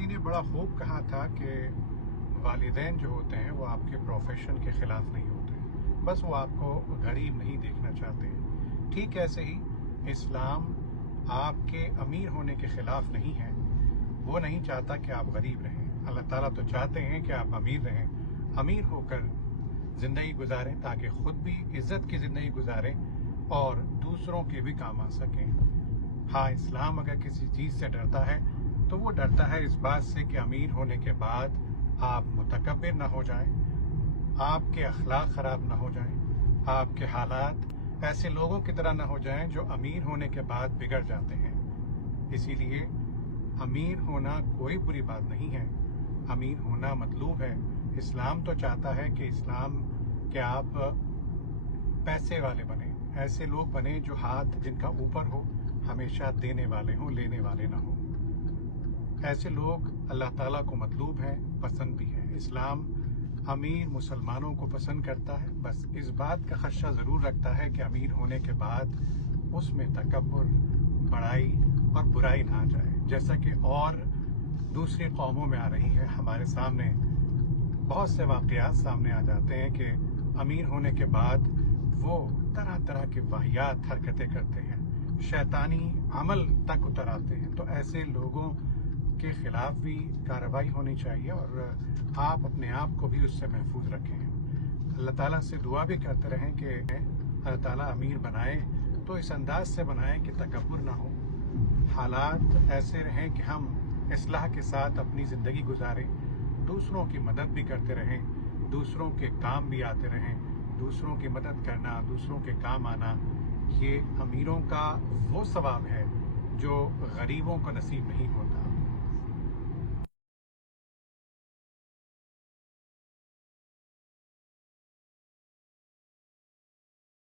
किसी ने बड़ा खूब कहा था कि वालिदैन जो होते हैं वो आपके प्रोफेशन के ख़िलाफ़ नहीं होते, बस वो आपको गरीब नहीं देखना चाहते। ठीक ऐसे ही इस्लाम आपके अमीर होने के ख़िलाफ़ नहीं है। वो नहीं चाहता कि आप गरीब रहें। अल्लाह ताला तो चाहते हैं कि आप अमीर रहें, अमीर होकर ज़िंदगी गुजारें ताकि ख़ुद भी इज़्ज़त की ज़िंदगी गुजारें और दूसरों के भी काम आ सकें। हाँ, इस्लाम अगर किसी चीज़ से डरता है तो वो डरता है इस बात से कि अमीर होने के बाद आप मुतकब्बिर ना हो जाएं, आपके अखलाक ख़राब ना हो जाएं, आपके हालात ऐसे लोगों की तरह ना हो जाएं जो अमीर होने के बाद बिगड़ जाते हैं। इसीलिए अमीर होना कोई बुरी बात नहीं है, अमीर होना मतलूब है। इस्लाम तो चाहता है कि आप पैसे वाले बने, ऐसे लोग बने जो हाथ जिनका ऊपर हो, हमेशा देने वाले हों, लेने वाले ना हों। ऐसे लोग अल्लाह ताला को मतलूब हैं, पसंद भी हैं। इस्लाम अमीर मुसलमानों को पसंद करता है, बस इस बात का खदशा ज़रूर रखता है कि अमीर होने के बाद उसमें तकब्बुर, बड़ाई और बुराई ना आ जाए, जैसा कि और दूसरी कौमों में आ रही है। हमारे सामने बहुत से वाक़यात सामने आ जाते हैं कि अमीर होने के बाद वो तरह तरह की वाहियात हरकतें करते हैं, शैतानी अमल तक उतर आते हैं। तो ऐसे लोगों के ख़िलाफ़ भी कार्रवाई होनी चाहिए और आप अपने आप को भी उससे महफूज रखें। अल्लाह ताला से दुआ भी करते रहें कि अल्लाह ताला अमीर बनाए तो इस अंदाज से बनाए कि तकब्बुर ना हो, हालात ऐसे रहें कि हम इस्लाह के साथ अपनी ज़िंदगी गुजारें, दूसरों की मदद भी करते रहें, दूसरों के काम भी आते रहें। दूसरों की मदद करना, दूसरों के काम आना, ये अमीरों का वो सवाब है जो गरीबों को नसीब नहीं होता।